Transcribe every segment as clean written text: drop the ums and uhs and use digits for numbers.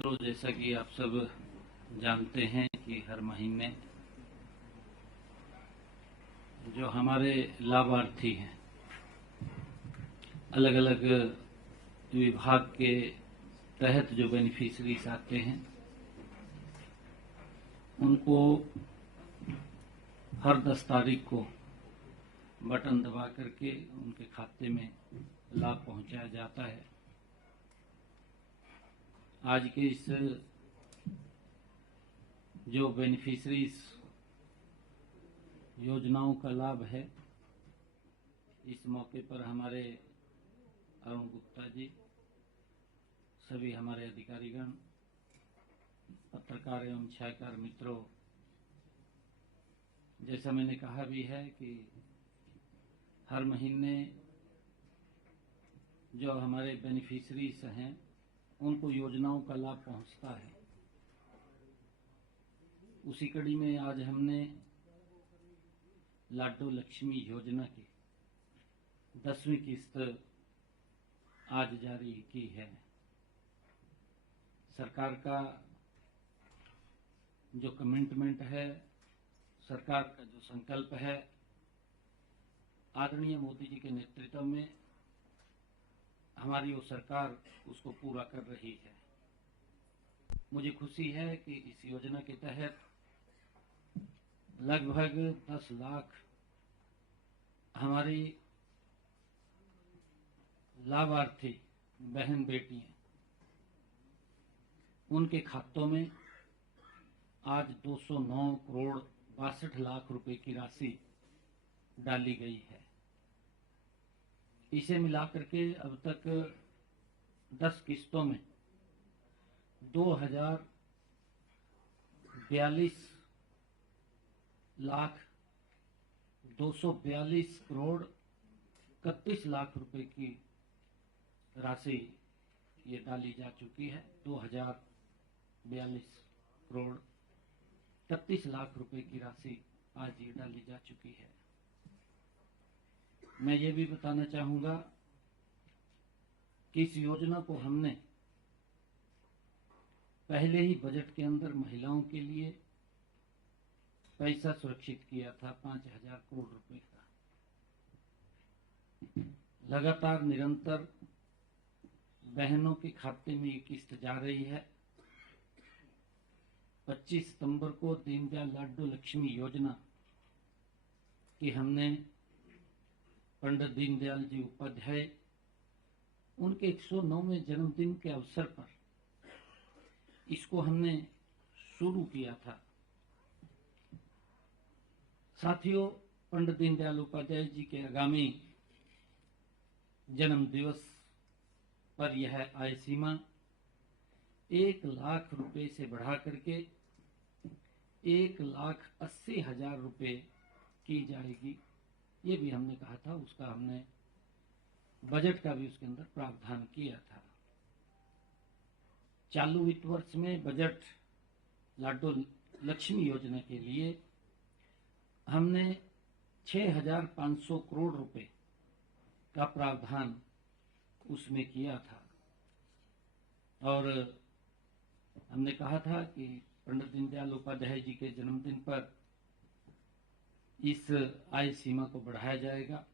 मित्रों, जैसा कि आप सब जानते हैं कि हर महीने जो हमारे लाभार्थी हैं, अलग अलग विभाग के तहत जो बेनिफिशरीज आते हैं, उनको हर 10 तारीख को बटन दबा करके उनके खाते में लाभ पहुंचाया जाता है। आज के इस जो बेनिफिशरीज योजनाओं का लाभ है, इस मौके पर हमारे अरुण गुप्ता जी, सभी हमारे अधिकारीगण, पत्रकार एवं छायाकार मित्रों, जैसा मैंने कहा भी है कि हर महीने जो हमारे बेनिफिशरीज हैं उनको योजनाओं का लाभ पहुंचता है। उसी कड़ी में आज हमने लाडो लक्ष्मी योजना की 10वीं किस्त आज जारी की है। सरकार का जो कमिटमेंट है, सरकार का जो संकल्प है, आदरणीय मोदी जी के नेतृत्व में हमारी वो सरकार उसको पूरा कर रही है। मुझे खुशी है कि इस योजना के तहत लगभग 10 लाख हमारी लाभार्थी बहन बेटियां, उनके खातों में आज 209 करोड़ 62 लाख रुपए की राशि डाली गई है। इसे मिलाकर के अब तक 10 किस्तों में 2042 लाख 242 करोड़ 31 लाख रुपए की राशि ये डाली जा चुकी है। 2042 करोड़ 31 लाख रुपए की राशि आज ये डाली जा चुकी है। मैं ये भी बताना चाहूंगा कि इस योजना को हमने पहले ही बजट के अंदर महिलाओं के लिए पैसा सुरक्षित किया था 5,000 करोड़ रुपए का। लगातार निरंतर बहनों के खाते में ये किस्त जा रही है। 25 सितंबर को दीनदयाल लाडो लक्ष्मी योजना की हमने पंडित दीनदयाल जी उपाध्याय उनके 109वें जन्मदिन के अवसर पर इसको हमने शुरू किया था। साथियों, पंडित दीनदयाल उपाध्याय जी के आगामी जन्म दिवस पर यह आय सीमा 1 लाख रुपए से बढ़ा करके 1,80,000 रुपए की जाएगी। ये भी हमने कहा था, उसका हमने बजट का भी उसके अंदर प्रावधान किया था। चालू वित्त वर्ष में बजट लाडो लक्ष्मी योजना के लिए हमने 6,500 करोड़ रुपए का प्रावधान उसमें किया था और हमने कहा था कि पंडित दीनदयाल उपाध्याय जी के जन्मदिन पर इस आय सीमा को बढ़ाया जाएगा।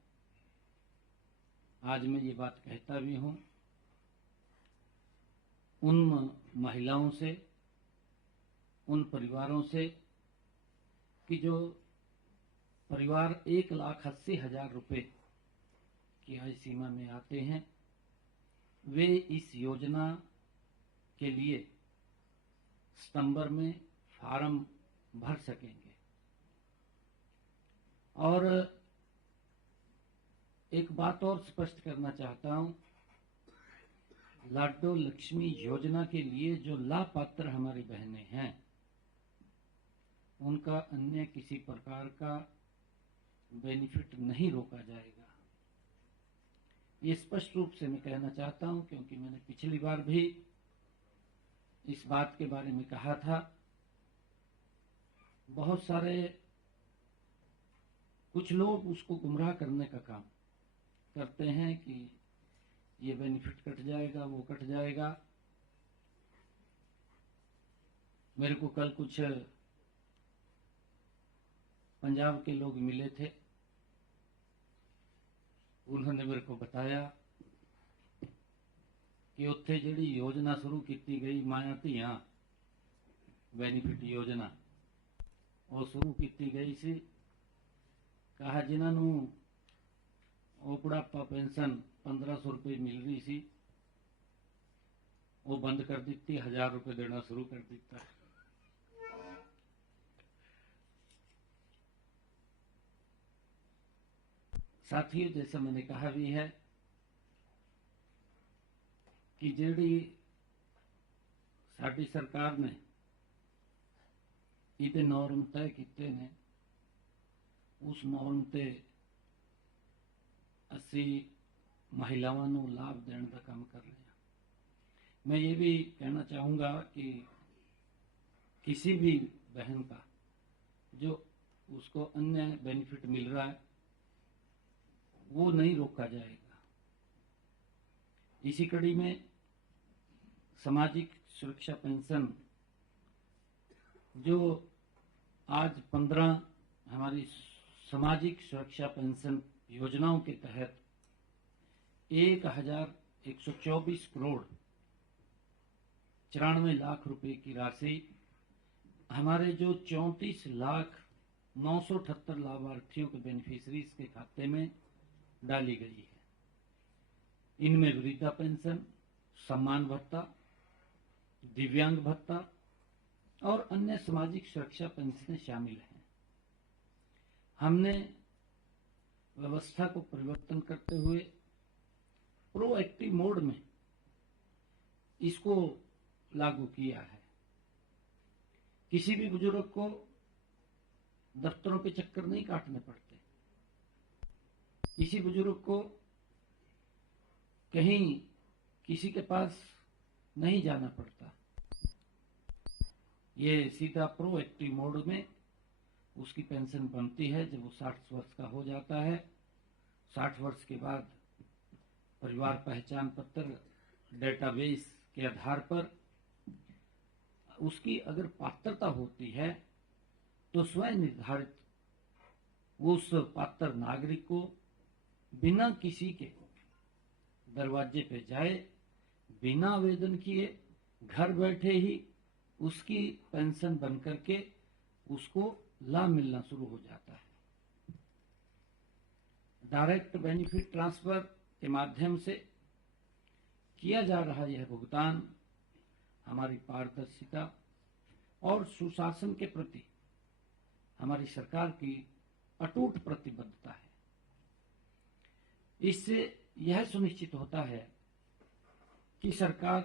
आज मैं ये बात कहता भी हूं उन महिलाओं से, उन परिवारों से कि जो परिवार 1,80,000 रुपए की आय सीमा में आते हैं, वे इस योजना के लिए सितंबर में फार्म भर सकेंगे। और एक बात और स्पष्ट करना चाहता हूं, लाडो लक्ष्मी योजना के लिए जो लाभपात्र हमारी बहनें हैं, उनका अन्य किसी प्रकार का बेनिफिट नहीं रोका जाएगा। ये स्पष्ट रूप से मैं कहना चाहता हूं, क्योंकि मैंने पिछली बार भी इस बात के बारे में कहा था। बहुत सारे कुछ लोग उसको गुमराह करने का काम करते हैं कि ये बेनिफिट कट जाएगा, वो कट जाएगा। मेरे को कल कुछ पंजाब के लोग मिले थे। उन्होंने मेरे को बताया कि उत्थे जिहड़ी योजना शुरू की गई माया धियां बेनीफिट योजना वो शुरू की गई सी। कहा जिन्होंने वो बुढ़ापा पेंशन 1500 रुपये मिल रही सी वो बंद कर दी, 1000 रुपये देना शुरू कर दिता। साथियों, जैसा मैंने कहा भी है कि जिहड़ी साडी सरकार ने इहदे नॉर्म तय किए ने उस नॉर्म ते असी महिलावां नूं लाभ देने का काम कर रहे हैं। मैं ये भी कहना चाहूँगा कि किसी भी बहन का जो उसको अन्य बेनिफिट मिल रहा है वो नहीं रोका जाएगा। इसी कड़ी में सामाजिक सुरक्षा पेंशन जो आज 15 हमारी सामाजिक सुरक्षा पेंशन योजनाओं के तहत 1124 करोड़ 94 लाख रुपए की राशि हमारे जो 34,09,78 लाभार्थियों के बेनिफिशरीज के खाते में डाली गई है। इनमें वृद्धा पेंशन, सम्मान भत्ता, दिव्यांग भत्ता और अन्य सामाजिक सुरक्षा पेंशनें शामिल हैं। हमने व्यवस्था को परिवर्तन करते हुए प्रोएक्टिव मोड में इसको लागू किया है। किसी भी बुजुर्ग को दफ्तरों के चक्कर नहीं काटने पड़ते, किसी बुजुर्ग को कहीं किसी के पास नहीं जाना पड़ता। ये सीधा प्रोएक्टिव मोड में उसकी पेंशन बनती है जब वो 60 वर्ष का हो जाता है। 60 वर्ष के बाद परिवार पहचान पत्र डेटाबेस के आधार पर उसकी अगर पात्रता होती है तो स्वयं निर्धारित उस पात्र नागरिक को बिना किसी के दरवाजे पे जाए, बिना आवेदन किए, घर बैठे ही उसकी पेंशन बन करके उसको लाभ मिलना शुरू हो जाता है। डायरेक्ट बेनिफिट ट्रांसफर के माध्यम से किया जा रहा यह भुगतान हमारी पारदर्शिता और सुशासन के प्रति हमारी सरकार की अटूट प्रतिबद्धता है। इससे यह सुनिश्चित होता है कि सरकार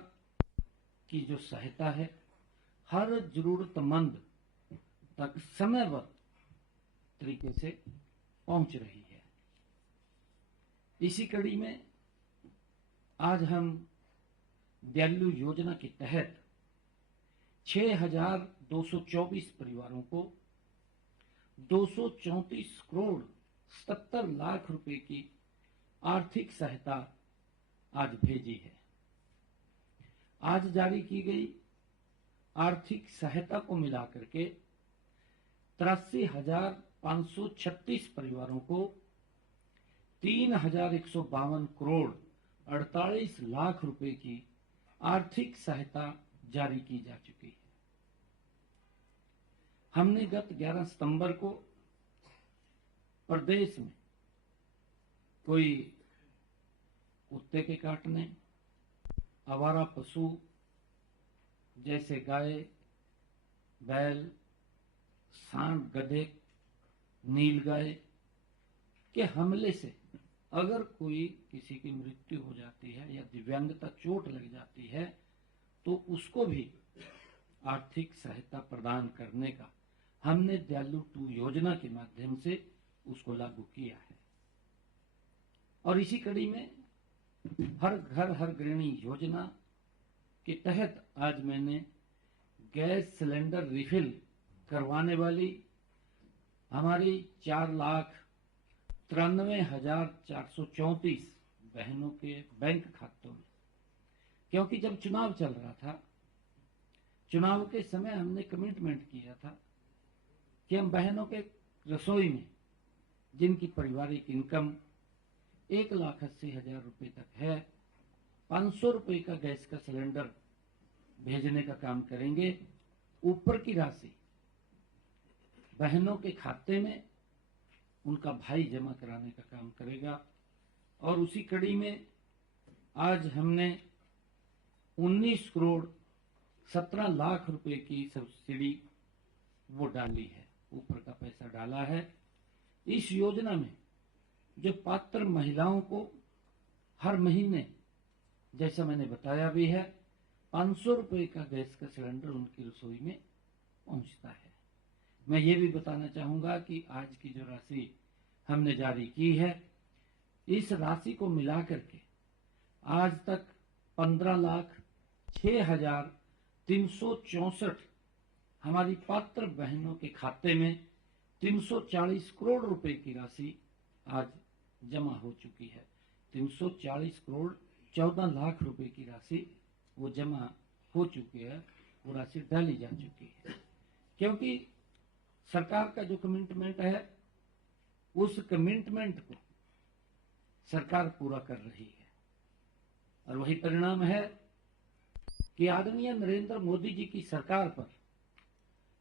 की जो सहायता है हर जरूरतमंद तक समयबद्ध तरीके से पहुंच रही है। इसी कड़ी में आज हम दयालु योजना के तहत 6,224 परिवारों को 234 करोड़ 77 लाख रुपए की आर्थिक सहायता आज भेजी है। आज जारी की गई आर्थिक सहायता को मिलाकर के 83,536 परिवारों को 3,152 करोड़ 48 लाख रुपए की आर्थिक सहायता जारी की जा चुकी है। हमने गत 11 सितंबर को प्रदेश में कोई कुत्ते के काटने, आवारा पशु जैसे गाय, बैल, सांड, गधे, नीलगाय के हमले से अगर कोई किसी की मृत्यु हो जाती है या दिव्यांगता चोट लग जाती है तो उसको भी आर्थिक सहायता प्रदान करने का हमने दयालु 2 योजना के माध्यम से उसको लागू किया है। और इसी कड़ी में हर घर हर गृहिणी योजना के तहत आज मैंने गैस सिलेंडर रिफिल करवाने वाली हमारी 4,93,434 बहनों के बैंक खातों में, क्योंकि जब चुनाव चल रहा था, चुनाव के समय हमने कमिटमेंट किया था कि हम बहनों के रसोई में जिनकी पारिवारिक इनकम 1,80,000 रुपए तक है 500 रुपए का गैस का सिलेंडर भेजने का काम करेंगे। ऊपर की राशि बहनों के खाते में उनका भाई जमा कराने का काम करेगा। और उसी कड़ी में आज हमने 19 करोड़ 17 लाख रुपए की सब्सिडी वो डाली है, ऊपर का पैसा डाला है। इस योजना में जो पात्र महिलाओं को हर महीने, जैसा मैंने बताया भी है, 500 रुपए का गैस का सिलेंडर उनकी रसोई में पहुंचता है। मैं ये भी बताना चाहूंगा कि आज की जो राशि हमने जारी की है, इस राशि को मिलाकर के आज तक 15,06,364 हमारी पात्र बहनों के खाते में 340 करोड़ रुपए की राशि आज जमा हो चुकी है। 340 करोड़ 14 लाख रुपए की राशि वो जमा हो चुकी है, वो राशि डाली जा चुकी है। क्योंकि सरकार का जो कमिटमेंट है, उस कमिटमेंट को सरकार पूरा कर रही है। और वही परिणाम है कि आदरणीय नरेंद्र मोदी जी की सरकार पर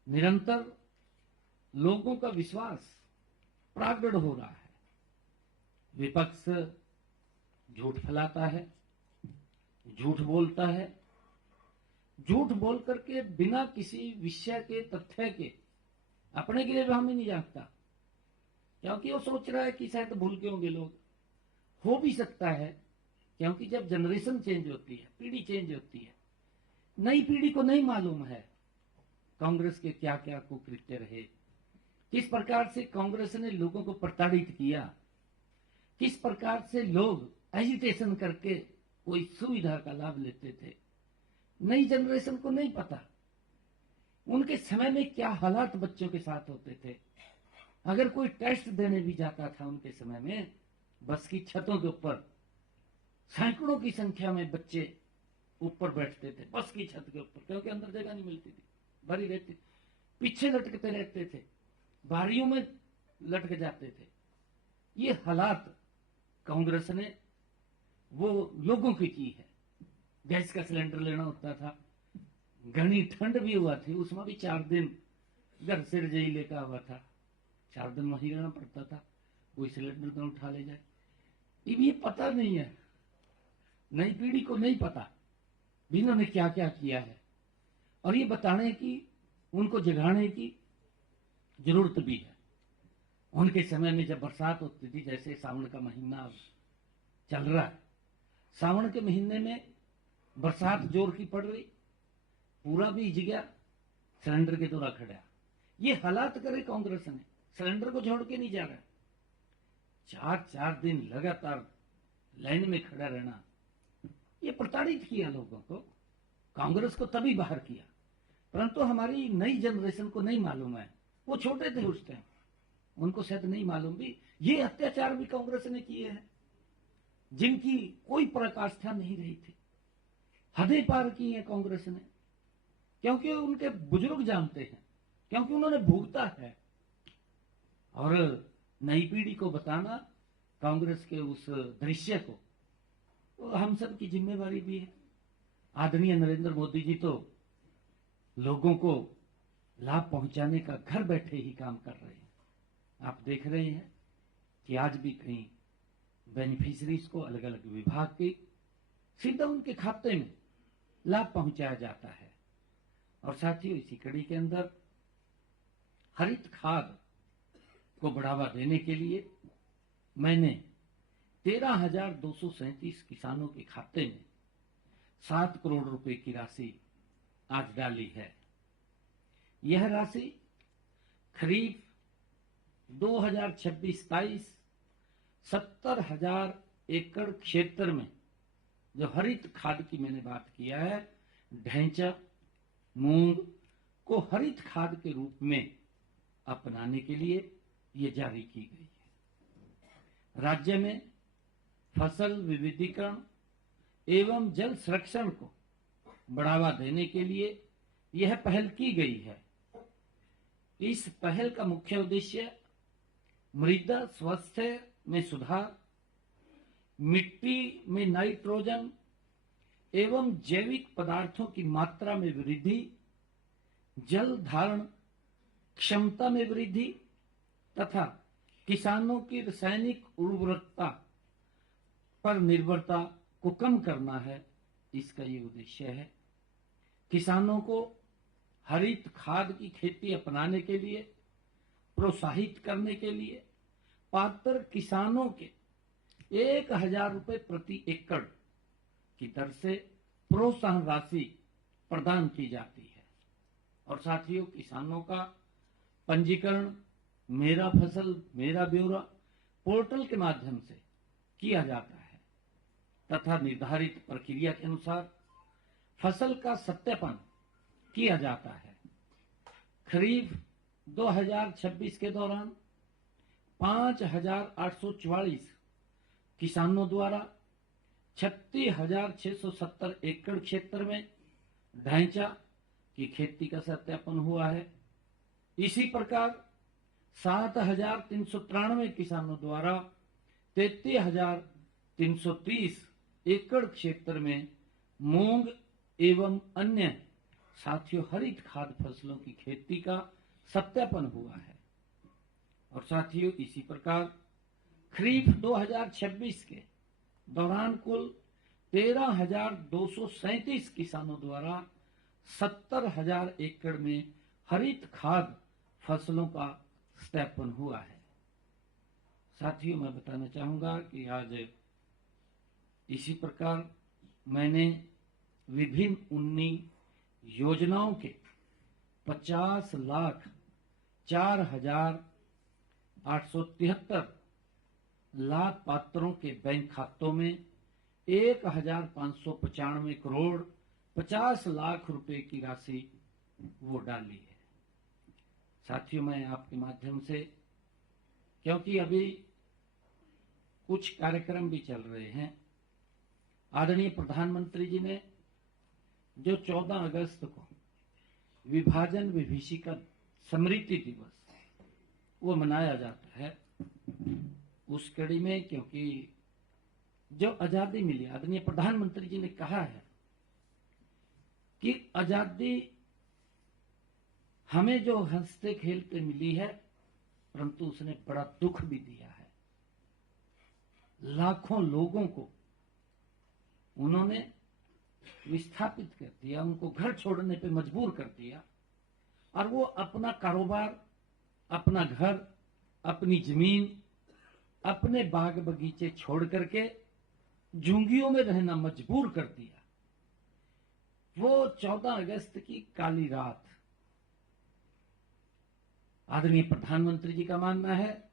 निरंतर लोगों का विश्वास प्रगाढ़ हो रहा है। विपक्ष झूठ फैलाता है, झूठ बोलता है, झूठ बोल करके बिना किसी विषय के, तथ्य के अपने के लिए भी हमें नहीं जानता, क्योंकि वो सोच रहा है कि शायद भूल के होंगे लोग। हो भी सकता है, क्योंकि जब जनरेशन चेंज होती है, पीढ़ी चेंज होती है, नई पीढ़ी को नहीं मालूम है कांग्रेस के क्या क्या कुकृत्य रहे, किस प्रकार से कांग्रेस ने लोगों को प्रताड़ित किया, किस प्रकार से लोग एजिटेशन करके कोई सुविधा का लाभ लेते थे। नई जनरेशन को नहीं पता उनके समय में क्या हालात बच्चों के साथ होते थे। अगर कोई टेस्ट देने भी जाता था उनके समय में, बस की छतों के ऊपर सैकड़ों की संख्या में बच्चे ऊपर बैठते थे, बस की छत के ऊपर, क्योंकि अंदर जगह नहीं मिलती थी, भरी रहती, पीछे लटकते रहते थे, बारियों में लटक जाते थे। ये हालात कांग्रेस ने वो लोगों की की है। गैस का सिलेंडर लेना होता था, घनी ठंड भी हुआ थी, उसमें भी 4 दिन घर से रजाई लेकर हुआ था, 4 दिन वहीं रहना पड़ता था, कोई सिलेंडर तो उठा ले जाए। ये पता नहीं है, नई पीढ़ी को नहीं पता इन्होंने क्या क्या किया है। और ये बताने की, उनको जगाने की जरूरत भी है। उनके समय में जब बरसात होती थी, जैसे सावन का महीना चल रहा है, सावन के महीने में बरसात जोर की पड़ रही, पूरा भीज गया, सिलेंडर के द्वारा खड़ा। ये हालात करे कांग्रेस ने, सिलेंडर को छोड़ के नहीं जा रहा। 4 दिन लगातार लाइन में खड़ा रहना, ये प्रताड़ित किया लोगों को। कांग्रेस को तभी बाहर किया, परंतु हमारी नई जनरेशन को नहीं मालूम है, वो छोटे थे उस टाइम, उनको शायद नहीं मालूम भी ये अत्याचार भी कांग्रेस ने किए हैं, जिनकी कोई पराकाष्ठा नहीं रही थी। हदें पार की है कांग्रेस ने, क्योंकि उनके बुजुर्ग जानते हैं, क्योंकि उन्होंने भुगता है। और नई पीढ़ी को बताना कांग्रेस के उस दृश्य को, तो हम सब की जिम्मेवारी भी है। आदरणीय नरेंद्र मोदी जी तो लोगों को लाभ पहुंचाने का घर बैठे ही काम कर रहे हैं। आप देख रहे हैं कि आज भी कहीं बेनिफिशरीज को अलग अलग विभाग के सीधा उनके खाते में लाभ पहुंचाया जाता है। और साथियों, इसी कड़ी के अंदर हरित खाद को बढ़ावा देने के लिए मैंने 13,237 किसानों के खाते में 7 करोड़ रुपए की राशि आज डाली है। यह राशि खरीफ 2026-27 70,000 एकड़ क्षेत्र में जो हरित खाद की मैंने बात किया है, ढैंचा, मूंग को हरित खाद के रूप में अपनाने के लिए ये जारी की गई है। राज्य में फसल विविधीकरण एवं जल संरक्षण को बढ़ावा देने के लिए यह पहल की गई है। इस पहल का मुख्य उद्देश्य मृदा स्वास्थ्य में सुधार, मिट्टी में नाइट्रोजन एवं जैविक पदार्थों की मात्रा में वृद्धि, जल धारण क्षमता में वृद्धि तथा किसानों की रासायनिक उर्वरकता पर निर्भरता को कम करना है। इसका ये उद्देश्य है। किसानों को हरित खाद की खेती अपनाने के लिए प्रोत्साहित करने के लिए पात्र किसानों के 1,000 रुपये प्रति एकड़ की दर से प्रोत्साहन राशि प्रदान की जाती है। और साथियों, किसानों का पंजीकरण मेरा फसल मेरा ब्यौरा पोर्टल के माध्यम से किया जाता है तथा निर्धारित प्रक्रिया के अनुसार फसल का सत्यापन किया जाता है। खरीफ 2026 के दौरान 5,844 किसानों द्वारा 36,670 एकड़ क्षेत्र में ढैंचा की खेती का सत्यापन हुआ है। इसी प्रकार 7,393 किसानों द्वारा 33,330 एकड़ क्षेत्र में मूंग एवं अन्य साथियों हरित खाद फसलों की खेती का सत्यापन हुआ है। और साथियों, इसी प्रकार खरीफ 2026 के दौरान कुल 13,237 किसानों द्वारा 70,000 एकड़ में हरित खाद फसलों का सत्यापन हुआ है। साथियों, मैं बताना चाहूंगा कि आज इसी प्रकार मैंने विभिन्न 19 योजनाओं के 50,04,873 लाभ पात्रों के बैंक खातों में 1,595 करोड़ 50 लाख रुपए की राशि वो डाली है। साथियों, मैं आपके माध्यम से, क्योंकि अभी कुछ कार्यक्रम भी चल रहे हैं, आदरणीय प्रधानमंत्री जी ने जो 14 अगस्त को विभाजन विभीषिका स्मृति दिवस वो मनाया जाता है, उस कड़ी में क्योंकि जो आजादी मिली, आदरणीय प्रधानमंत्री जी ने कहा है कि आजादी हमें जो हंसते खेलते मिली है, परंतु उसने बड़ा दुख भी दिया है। लाखों लोगों को उन्होंने विस्थापित कर दिया, उनको घर छोड़ने पे मजबूर कर दिया और वो अपना कारोबार, अपना घर, अपनी जमीन, अपने बाग बगीचे छोड़ करके झुंगियों में रहना मजबूर कर दिया। वो 14 अगस्त की काली रात, आदरणीय प्रधानमंत्री जी का मानना है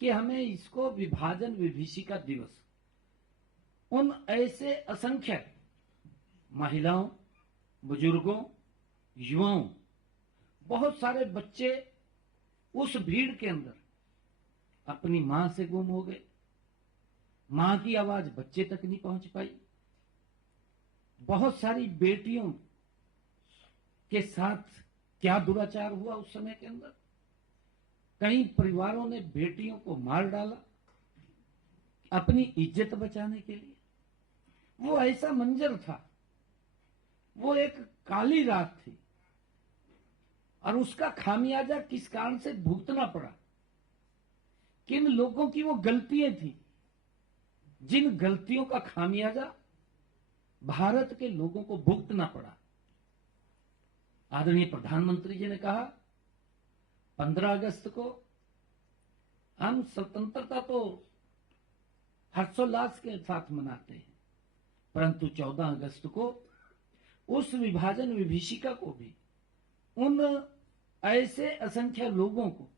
कि हमें इसको विभाजन विभीषिका दिवस उन ऐसे असंख्य महिलाओं, बुजुर्गों, युवाओं, बहुत सारे बच्चे उस भीड़ के अंदर अपनी मां से गुम हो गए, मां की आवाज बच्चे तक नहीं पहुंच पाई। बहुत सारी बेटियों के साथ क्या दुराचार हुआ उस समय के अंदर। कई परिवारों ने बेटियों को मार डाला अपनी इज्जत बचाने के लिए। वो ऐसा मंजर था, वो एक काली रात थी और उसका खामियाजा किस कारण से भुगतना पड़ा, किन लोगों की वो गलतियां थी, जिन गलतियों का खामियाजा भारत के लोगों को भुगतना पड़ा। आदरणीय प्रधानमंत्री जी ने कहा 15 अगस्त को हम स्वतंत्रता तो हर्षोल्लास के साथ मनाते हैं, परंतु 14 अगस्त को उस विभाजन विभीषिका को भी उन ऐसे असंख्य लोगों को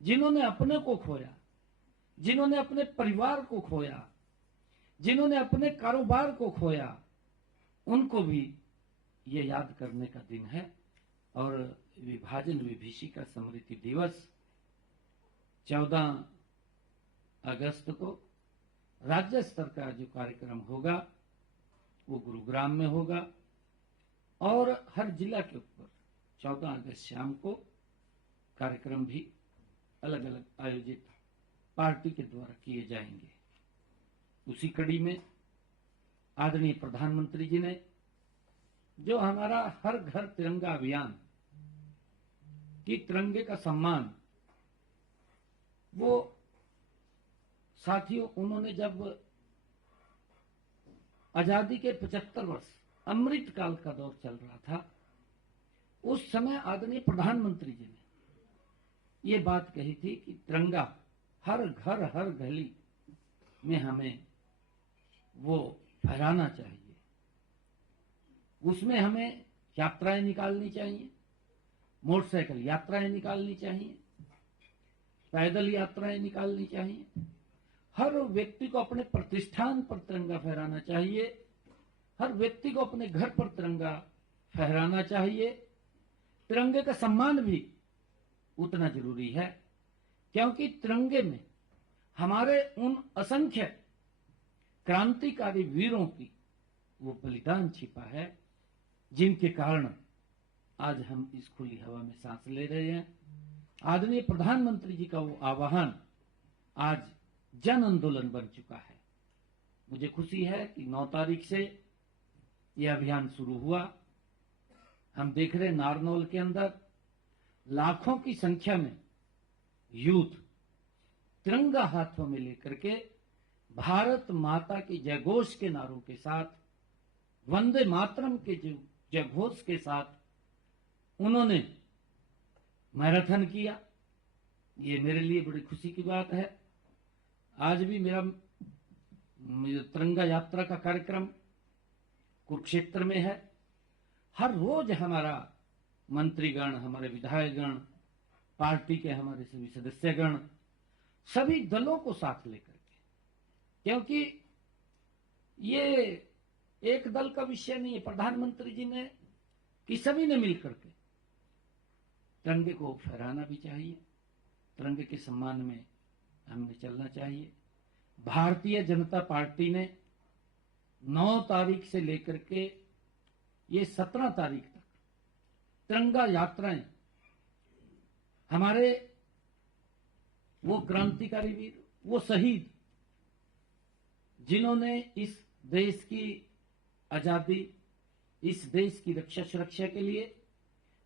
जिन्होंने अपने को खोया, जिन्होंने अपने परिवार को खोया, जिन्होंने अपने कारोबार को खोया, उनको भी ये याद करने का दिन है। और विभाजन विभीषिका स्मृति दिवस 14 अगस्त को राज्य स्तर का जो कार्यक्रम होगा वो गुरुग्राम में होगा। और हर जिला के ऊपर 14 अगस्त शाम को कार्यक्रम भी अलग अलग आयोजित पार्टी के द्वारा किए जाएंगे। उसी कड़ी में आदरणीय प्रधानमंत्री जी ने जो हमारा हर घर तिरंगा अभियान कि तिरंगे का सम्मान, वो साथियों उन्होंने जब आजादी के 75 वर्ष अमृत काल का दौर चल रहा था, उस समय आदरणीय प्रधानमंत्री जी ने ये बात कही थी कि तिरंगा हर घर हर गली में हमें वो फहराना चाहिए, उसमें हमें यात्राएं निकालनी चाहिए, मोटरसाइकिल यात्राएं निकालनी चाहिए, पैदल यात्राएं निकालनी चाहिए, हर व्यक्ति को अपने प्रतिष्ठान पर तिरंगा फहराना चाहिए, हर व्यक्ति को अपने घर पर तिरंगा फहराना चाहिए। तिरंगे का सम्मान भी उतना जरूरी है, क्योंकि तिरंगे में हमारे उन असंख्य क्रांतिकारी वीरों की वो बलिदान छिपा है, जिनके कारण आज हम इस खुली हवा में सांस ले रहे हैं। आदरणीय प्रधानमंत्री जी का वो आह्वान आज जन आंदोलन बन चुका है। मुझे खुशी है कि 9 तारीख से यह अभियान शुरू हुआ। हम देख रहे नारनौल के अंदर लाखों की संख्या में यूथ तिरंगा हाथों में लेकर के भारत माता के जयघोष के नारों के साथ, वंदे मातरम के जयघोष के साथ उन्होंने मैराथन किया। ये मेरे लिए बड़ी खुशी की बात है। आज भी मेरा तिरंगा यात्रा का कार्यक्रम कुरुक्षेत्र में है। हर रोज हमारा मंत्रीगण, हमारे विधायकगण, पार्टी के हमारे सभी सदस्यगण, सभी दलों को साथ लेकर के, क्योंकि ये एक दल का विषय नहीं है। प्रधानमंत्री जी ने कि सभी ने मिलकर के तिरंगे को फहराना भी चाहिए, तिरंगे के सम्मान में हमने चलना चाहिए। भारतीय जनता पार्टी ने 9 तारीख से लेकर के ये 17 तारीख तक तिरंगा यात्राएं हमारे वो क्रांतिकारी वीर, वो शहीद जिन्होंने इस देश की आजादी, इस देश की रक्षा सुरक्षा के लिए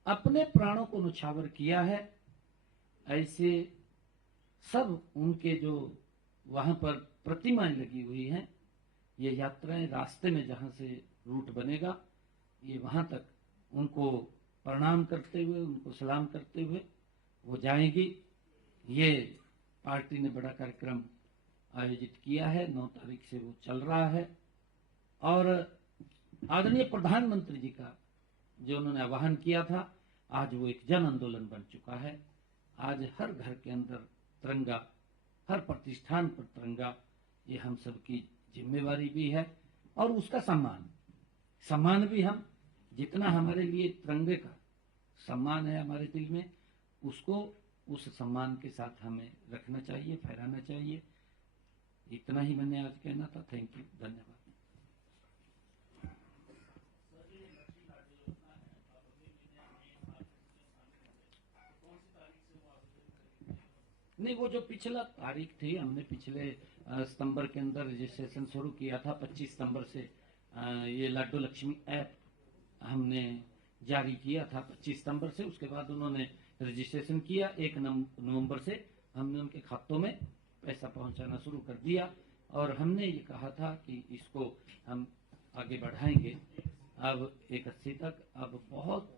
अपने प्राणों को न्यौछावर किया है, ऐसे सब उनके जो वहां पर प्रतिमाएं लगी हुई हैं, ये यात्राएं रास्ते में जहां से रूट बनेगा, ये वहां तक उनको प्रणाम करते हुए, उनको सलाम करते हुए वो जाएंगी। ये पार्टी ने बड़ा कार्यक्रम आयोजित किया है, 9 तारीख से वो चल रहा है। और आदरणीय प्रधानमंत्री जी का जो उन्होंने आह्वान किया था, आज वो एक जन आंदोलन बन चुका है। आज हर घर के अंदर तिरंगा, हर प्रतिष्ठान पर तिरंगा, ये हम सबकी जिम्मेवारी भी है। और उसका सम्मान भी हम, जितना हमारे लिए तिरंगे का सम्मान है हमारे दिल में, उसको उस सम्मान के साथ हमें रखना चाहिए, फहराना चाहिए। इतना ही मैंने आज कहना था। थैंक यू, धन्यवाद। नहीं, वो जो पिछला तारीख थी, हमने पिछले सितंबर के अंदर रजिस्ट्रेशन शुरू किया था। 25 सितंबर से ये लाडो लक्ष्मी ऐप हमने जारी किया था 25 सितंबर से। उसके बाद उन्होंने रजिस्ट्रेशन किया। 1 नवंबर से हमने उनके खातों में पैसा पहुंचाना शुरू कर दिया और हमने ये कहा था कि इसको हम आगे बढ़ाएंगे अब 81 तक। अब बहुत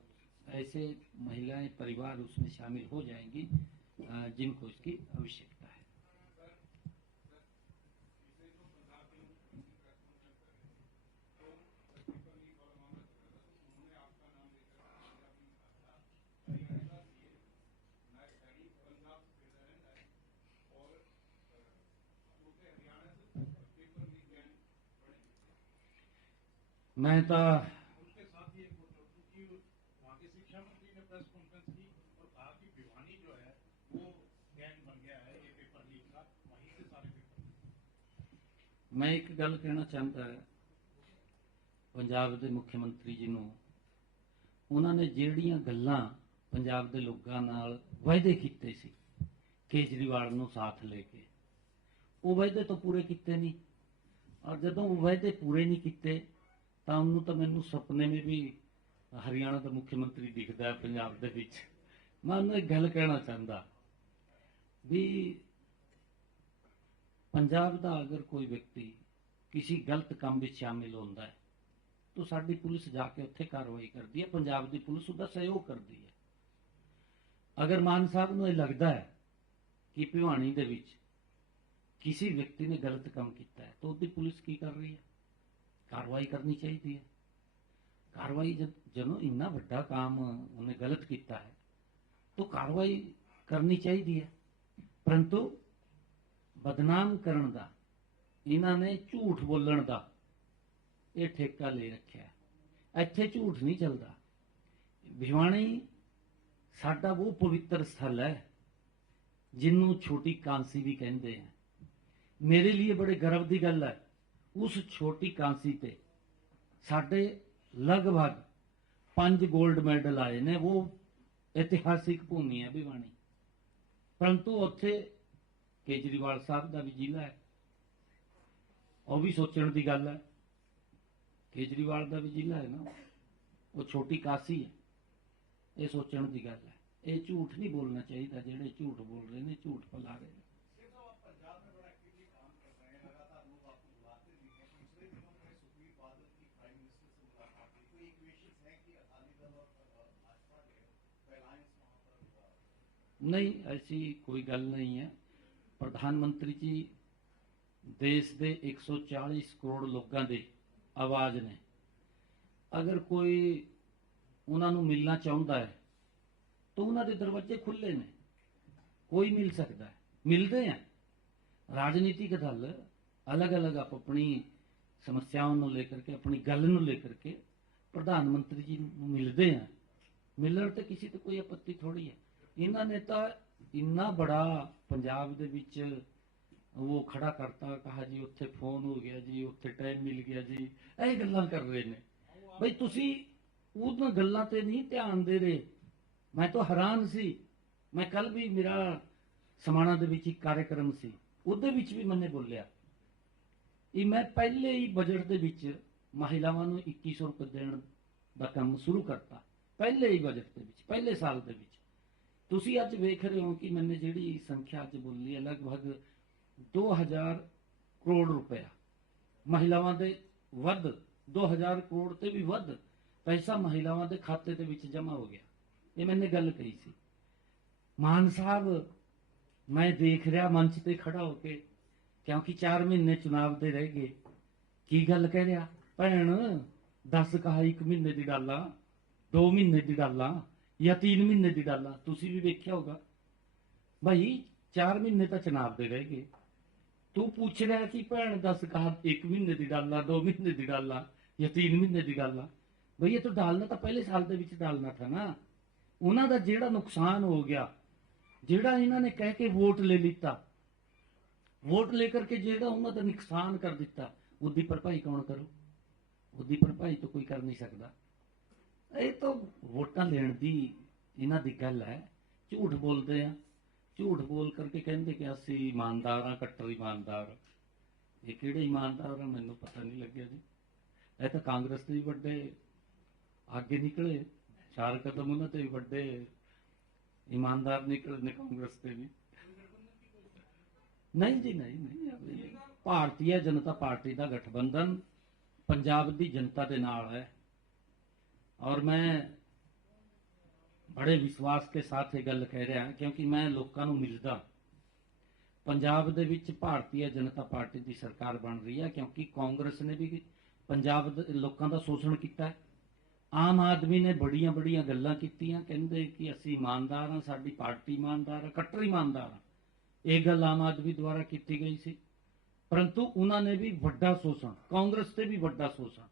ऐसे महिलाएं, परिवार उसमें शामिल हो जाएंगी जिनको इसकी आवश्यकता है। मैं तो उनके साथ ही एक क्योंकि वहाँ के शिक्षा मंत्री ने प्रेस कॉन्फ्रेंस की और कहा कि भिवानी जो है वो गैंग बन गया है ये पेपर लीक का, वहीं से सारे पेपर। मैं एक गल कहना चाहता है पंजाब के मुख्यमंत्री जी ਨੂੰ ਉਹਨਾਂ ਨੇ ਜਿਹੜੀਆਂ ਗੱਲਾਂ ਪੰਜਾਬ ਦੇ ਲੋਕਾਂ ਨਾਲ ਵਾਅਦੇ ਕੀਤੇ ਸੀ ਕੇਜਰੀਵਾਲ ਨੂੰ ਸਾਥ ਲੈ ਕੇ, ਉਹ ਵਾਅਦੇ ਤਾਂ ਪੂਰੇ ਕੀਤੇ ਨਹੀਂ। ਔਰ ਜਦੋਂ ਉਹ ਵਾਅਦੇ ਪੂਰੇ ਨਹੀਂ ਕੀਤੇ ਤਾਂ ਉਹਨੂੰ ਤਾਂ ਮੈਨੂੰ ਸੁਪਨੇ ਵਿੱਚ ਵੀ ਹਰਿਆਣਾ ਦਾ ਮੁੱਖ ਮੰਤਰੀ ਦਿਖਦਾ ਹੈ ਪੰਜਾਬ ਦੇ ਵਿੱਚ। ਮੈਂ ਉਹਨੂੰ ਇੱਕ ਗੱਲ ਕਹਿਣਾ ਚਾਹੁੰਦਾ ਵੀ ਪੰਜਾਬ ਦਾ ਅਗਰ ਕੋਈ ਵਿਅਕਤੀ ਕਿਸੇ ਗਲਤ ਕੰਮ ਵਿੱਚ ਸ਼ਾਮਿਲ ਹੁੰਦਾ ਹੈ ਤਾਂ ਸਾਡੀ ਪੁਲਿਸ ਜਾ ਕੇ ਉੱਥੇ ਕਾਰਵਾਈ ਕਰਦੀ ਹੈ, ਪੰਜਾਬ ਦੀ ਪੁਲਿਸ ਉਹਦਾ ਸਹਿਯੋਗ ਕਰਦੀ ਹੈ। ਅਗਰ ਮਾਨ ਸਾਹਿਬ ਨੂੰ ਇਹ ਲੱਗਦਾ ਹੈ ਕਿ ਭਿਵਾਣੀ ਦੇ ਵਿੱਚ ਕਿਸੇ ਵਿਅਕਤੀ ਨੇ ਗਲਤ ਕੰਮ ਕੀਤਾ ਹੈ ਤਾਂ ਉਹਦੀ ਪੁਲਿਸ ਕੀ ਕਰ ਰਹੀ ਹੈ? ਕਾਰਵਾਈ ਕਰਨੀ ਚਾਹੀਦੀ ਹੈ। ਕਾਰਵਾਈ ਜਦੋਂ ਇੰਨਾ ਵੱਡਾ ਕੰਮ ਉਹਨੇ ਗਲਤ ਕੀਤਾ ਹੈ ਤਾਂ ਕਾਰਵਾਈ ਕਰਨੀ ਚਾਹੀਦੀ ਹੈ। ਪਰੰਤੂ ਬਦਨਾਮ ਕਰਨ ਦਾ, ਇਹਨਾਂ ਨੇ ਝੂਠ ਬੋਲਣ ਦਾ ਇਹ ਠੇਕਾ ਲੈ ਰੱਖਿਆ ਹੈ। ਇੱਥੇ ਝੂਠ ਨਹੀਂ ਚੱਲਦਾ। ਭਿਵਾਣੀ ਸਾਡਾ ਉਹ ਪਵਿੱਤਰ ਸਥਲ ਹੈ ਜਿਹਨੂੰ ਛੋਟੀ ਕਾਂਸੀ ਵੀ ਕਹਿੰਦੇ ਆ। ਮੇਰੇ ਲਈ ਬੜੇ ਗਰਵ ਦੀ ਗੱਲ ਹੈ, ਉਸ ਛੋਟੀ ਕਾਂਸੀ ਤੇ ਸਾਡੇ ਲਗਭਗ 5 골ਡ ਮੈਡਲ ਆਏ ਨੇ। ਉਹ ਇਤਿਹਾਸਿਕ ਭੂਮੀ ਹੈ ਭਿਵਾਣੀ। ਪਰੰਤੂ ਉੱਥੇ ਕੇਜਰੀਵਾਲ ਸਾਹਿਬ ਦਾ ਵੀ ਜ਼ਿਲ੍ਹਾ ਹੈ, ਉਹ ਵੀ ਸੋਚਣ ਦੀ ਗੱਲ ਹੈ। ਕੇਜਰੀਵਾਲ ਦਾ ਵੀ ਜ਼ਿਲ੍ਹਾ ਹੈ ਨਾ, ਉਹ ਛੋਟੀ ਕਾਸੀ ਹੈ। ਇਹ ਸੋਚਣ ਦੀ ਗੱਲ ਹੈ। ਇਹ ਝੂਠ ਨਹੀਂ ਬੋਲਣਾ ਚਾਹੀਦਾ। ਜਿਹੜੇ ਝੂਠ ਬੋਲ ਰਹੇ ਨੇ, ਝੂਠ ਫੈਲਾ ਰਹੇ ਨੇ। पंजाब में बड़ा एक्टिवली काम कर रहे हैं, लगातार लोग आपको बुलाते भी हैं। पिछले दिनों में सुखबीर बादल की प्राइम मिनिस्टर से मुलाकात हुई। कोई इक्वेशंस है कि अकाली दल और भाजपा के अलायंस वहां पर नहीं, ऐसी कोई गल नहीं है। प्रधानमंत्री जी देश के 140 करोड़ लोगों के आवाज़ ने। अगर कोई उन्होंने मिलना चाहता है तो उन्होंने दरवाजे खुले ने, कोई मिल सकता है, मिलते हैं। राजनीतिक दल अलग अलग आप अपनी समस्याओं को लेकर के, अपनी गल को लेकर के प्रधानमंत्री जी को मिलते हैं। मिलने तो किसी तो कोई आपत्ति थोड़ी है। इन्होंने तो इन्ना बड़ा पंजाब दे विच वो खड़ा करता, कहा जी उत्थे फोन हो गया जी, उत्थे टाइम मिल गया जी, ये गल्लां कर रहे ने। बई तुसी उन गल्लां ते नहीं ध्यान दे रहे। मैं तो हैरान सी। मैं कल भी मेरा समाणा दे विच एक कार्यक्रम सी, ਉਹਦੇ ਵਿੱਚ ਵੀ मैंने बोलिया कि मैं पहले ही बजट ਦੇ ਵਿੱਚ ਮਹਿਲਾਵਾਂ ਨੂੰ 2100 ਰੁਪਏ ਦੇਣ ਦਾ ਕੰਮ ਸ਼ੁਰੂ ਕਰਤਾ। ਪਹਿਲੇ ਹੀ ਬਜਟ ਦੇ ਵਿੱਚ, ਪਹਿਲੇ ਸਾਲ ਦੇ ਵਿੱਚ। ਤੁਸੀਂ ਅੱਜ ਵੇਖ ਰਹੇ ਹੋ ਕਿ मैंने ਜਿਹੜੀ ਸੰਖਿਆ ਅੱਜ ਬੋਲੀ ਹੈ, ਲਗਭਗ 2000 ਕਰੋੜ ਰੁਪਇਆ ਮਹਿਲਾਵਾਂ ਦੇ ਵੱਧ, 2000 ਕਰੋੜ ਤੇ ਵੀ ਵੱਧ ਪੈਸਾ ਮਹਿਲਾਵਾਂ ਦੇ ਖਾਤੇ ਦੇ ਵਿੱਚ ਜਮ੍ਹਾਂ ਹੋ ਗਿਆ। ਇਹ मैंने ਗੱਲ ਕਹੀ ਸੀ। ਮਾਨ ਸਾਹਿਬ मैं देख रहा मंच पे खड़ा होके, क्योंकि 4 महीने चुनाव दे रह गए, की गल कह रहा भैन 10 कहा 1 महीने की डाला, 2 महीने की डाला या 3 महीने की डाला। तुसी भी वेख्या होगा भाई 4 महीने तो चुनाव दे रह गए, तू पूछ रहा कि भैन 10 कहा 1 महीने की डाला, 2 महीने की डाला या 3 महीने की डाला। भाई ये तो डालना तो पहले साल के विच डालना था ना। उन्हों का जेड़ा नुकसान हो गया, ਜਿਹੜਾ ਇਹਨਾਂ ਨੇ ਕਹਿ ਕੇ ਵੋਟ ਲੈ ਲਿੱਤਾ, ਵੋਟ ਲੈ ਕਰਕੇ ਜਿਹੜਾ ਉਹਨਾਂ ਦਾ ਨੁਕਸਾਨ ਕਰ ਦਿੱਤਾ, ਉਹਦੀ ਭਰਪਾਈ ਕੌਣ ਕਰੂ? ਉਹਦੀ ਭਰਪਾਈ ਤਾਂ ਕੋਈ ਕਰ ਨਹੀਂ ਸਕਦਾ। ਇਹ ਤਾਂ ਵੋਟਾਂ ਲੈਣ ਦੀ ਇਹਨਾਂ ਦੀ ਗੱਲ ਹੈ। ਝੂਠ ਬੋਲਦੇ ਆ, ਝੂਠ ਬੋਲ ਕਰਕੇ ਕਹਿੰਦੇ ਕਿ ਅਸੀਂ ਇਮਾਨਦਾਰ ਆ, ਕੱਟਰ ਇਮਾਨਦਾਰ। ਇਹ ਕਿਹੜੇ ਇਮਾਨਦਾਰ ਆ ਮੈਨੂੰ ਪਤਾ ਨਹੀਂ ਲੱਗਿਆ ਜੀ। ਇਹ ਤਾਂ ਕਾਂਗਰਸ ਦੇ ਵੀ ਵੱਡੇ ਅੱਗੇ ਨਿਕਲੇ, 4 ਕਦਮ ਉਹਨਾਂ ਤੇ ਵੀ ਵੱਡੇ ईमानदार निकलने कांग्रेस से भी नहीं जी, नहीं। भारतीय जनता पार्टी का गठबंधन पंजाब की जनता के नाल है और मैं बड़े विश्वास के साथ ये गल कह रहा क्योंकि मैं लोगों को मिलदा। पंजाब दे विच भारतीय जनता पार्टी की सरकार बन रही है क्योंकि कांग्रेस ने भी पंजाब दे लोगों का शोषण किया है। आम आदमी ने बड़िया बड़िया गल्लां कीतियां, कहंदे कि असीं ईमानदार हां, साडी पार्टी ईमानदार है, कट्टर ईमानदार हां। ये गल आम आदमी द्वारा की गई सी। परंतु उन्होंने भी वड्डा शोषण, कांग्रेस से भी वड्डा शोषण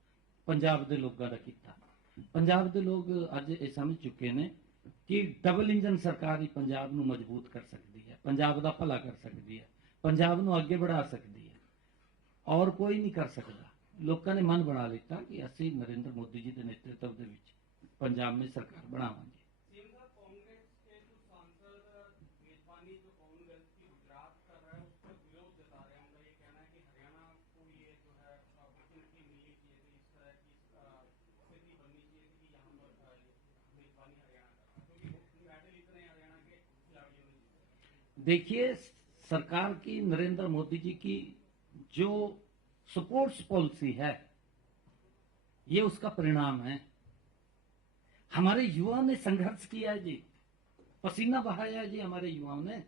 पंजाब के लोगों का किया। पंजाब के लोग अज ये समझ चुके हैं कि डबल इंजन सरकार ही पंजाब नूं मजबूत कर सकती है, पंजाब का भला कर सकती है, पंजाब नूं अगे बढ़ा सकती है, और कोई नहीं कर सकता। लोगों ने मन बना लिया कि असी नरेंद्र मोदी जी के नेतृत्व के पंजाब में सरकार बनावांगे। सीएम साहब, कांग्रेस के कुछ सांसद मेजबानी जो कॉमनवेल्थ की गुजरात कर रहा है उस पर विरोध जता रहे हैं। उनका ये कहना है कि हरियाणा को ये जो है अपॉर्चुनिटी मिलनी चाहिए थी, इस तरह की स्थिति बननी चाहिए थी कि यहाँ पर मेजबानी हरियाणा कर रहा है, क्योंकि मेडल इतने हरियाणा के खिलाड़ियों ने जीते। देखिए, सरकार की, नरेंद्र मोदी जी की जो स्पोर्ट्स पॉलिसी है, ये उसका परिणाम है। हमारे युवाओं ने संघर्ष किया है जी, पसीना बहाया है जी हमारे युवाओं ने।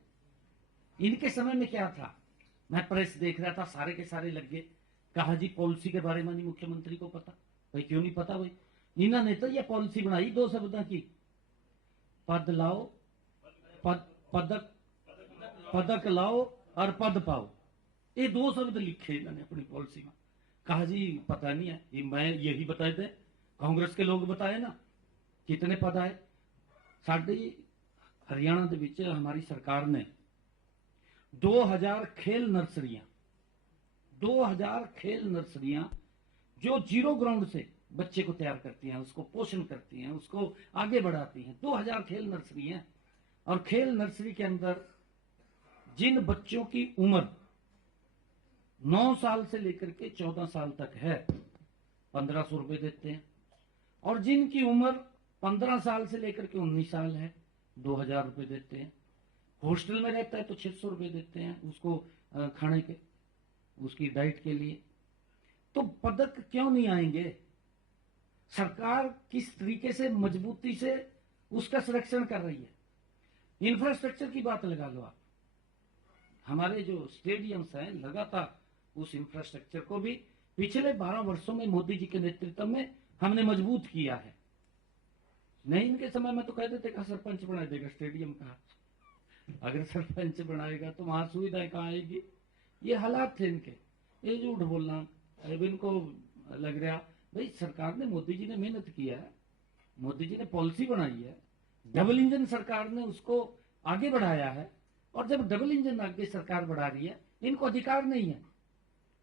इनके समय में क्या था, मैं प्रेस देख रहा था, सारे के सारे लग गए, कहा जी पॉलिसी के बारे में नहीं मुख्यमंत्री को पता। भाई क्यों नहीं पता भाई, इन्होंने तो ये पॉलिसी बनाई 2 शब्दों की, पद लाओ, पदक पदक लाओ और पद पाओ, ये 2 शब्द लिखे इन्होंने अपनी पॉलिसी में। कहा जी पता नहीं है, ये मैं यही बताए थे, कांग्रेस के लोग बताए ना कितने पद आए। साडी हरियाणा दे विच हमारी सरकार ने 2000 खेल नर्सरियां जो जीरो ग्राउंड से बच्चे को तैयार करती हैं, उसको पोषण करती हैं, उसको आगे बढ़ाती हैं। 2000 खेल नर्सरी हैं, और खेल नर्सरी के अंदर जिन बच्चों की उम्र 9 साल से लेकर के 14 साल तक है, 1500 रुपए देते हैं, और जिनकी उम्र 15 साल से लेकर के 19 साल है, 2000 रुपए देते हैं। हॉस्टल में रहता है तो 600 रुपए देते हैं उसको खाने के, उसकी डाइट के लिए। तो पदक क्यों नहीं आएंगे? सरकार किस तरीके से मजबूती से उसका संरक्षण कर रही है। इंफ्रास्ट्रक्चर की बात लगा लो आप, हमारे जो स्टेडियम्स हैं, लगातार उस इंफ्रास्ट्रक्चर को भी पिछले 12 वर्षों में मोदी जी के नेतृत्व में हमने मजबूत किया है। नहीं, इनके समय में तो कह देते कहा सरपंच बना देगा स्टेडियम का, अगर सरपंच बनाएगा तो वहां सुविधाएं कहाँ आएगी। ये हालात थे इनके, ये झूठ बोलना अब इनको लग रहा। भाई सरकार ने, मोदी जी ने मेहनत किया है, मोदी जी ने पॉलिसी बनाई है, डबल इंजन सरकार ने उसको आगे बढ़ाया है, और जब डबल इंजन आगे सरकार बढ़ा रही है, इनको अधिकार नहीं है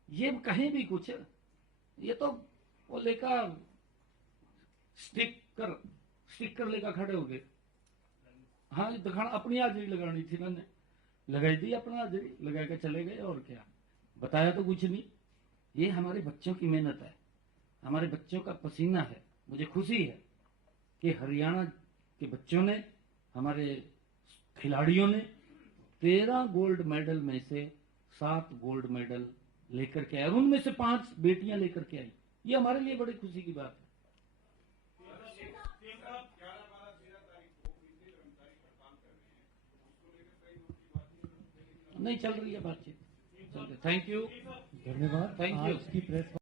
ये कहीं भी कुछ। ये तो वो लेकर स्टिकर लेकर खड़े हो गए। हाँ, दिखाना अपनी हाजिरी लगानी थी, मैंने लगाई दी, अपना हाजिरी लगा के चले गए, और क्या बताया तो कुछ नहीं। ये हमारे बच्चों की मेहनत है, हमारे बच्चों का पसीना है। मुझे खुशी है कि हरियाणा के बच्चों ने, हमारे खिलाड़ियों ने 13 गोल्ड मेडल में से 7 गोल्ड मेडल लेकर के आए, और उनमें से 5 बेटियां लेकर के आई। ये हमारे लिए बड़ी खुशी की बात है। नहीं चल रही है बातचीत, थैंक यू, धन्यवाद। Thank you. आज की प्रेस